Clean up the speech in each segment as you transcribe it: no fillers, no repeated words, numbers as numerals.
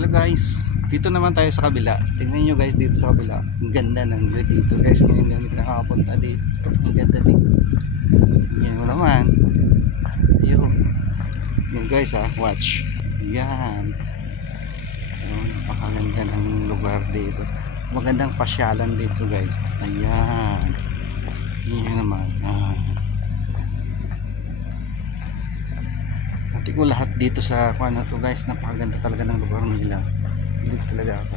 Hello guys, dito naman tayo sa kabila. Tingnan nyo guys dito sa kabila. Ang ganda ng view dito guys. Ngayon lang nakakapunta dito. Ang ganda dito. Yan mo naman. Yun. Yan guys watch. Yan. Napakaganda ng lugar dito. Magandang pasyalan dito guys. Ayan. Yan naman. Hindi ko lahat dito sa kuan na to guys, napakaganda talaga ng lugar nila. Hindi talaga ako.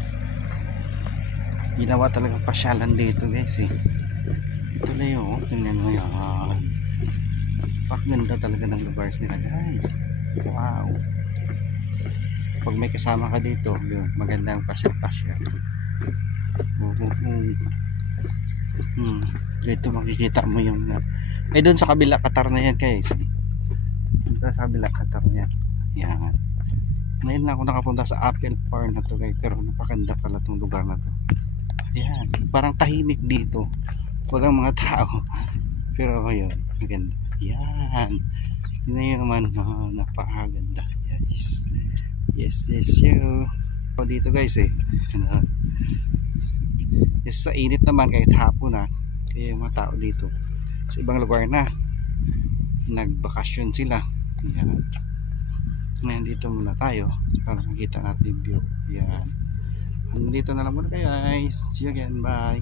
Ginawa talaga pasyalan dito guys eh. Ito na yun, tingnan mo yan. Napakaganda talaga ng lugar nila guys. Wow. Pag may kasama ka dito, yun, magandang pasyal-pasyal. Dito makikita mo yung ay doon sa kabila Qatar na yan guys. Sa kabila Qatar niya. Yan. Ngayon lang ako nakapunta sa Apple Farm na to guys, pero napakaganda pala tong lugar na to. Yan, parang tahimik dito, walang mga tao, pero ayun, maganda. Yan, yun na yun naman. Napakaganda. Yes dito guys eh. Yes, sa init naman kahit hapon kaya yung mga tao dito sa ibang lugar na nagbakasyon sila. Yan. Ngayon dito muna tayo para makita natin yung view. Yan. Dito na lang muna kayo guys. See you again. Bye.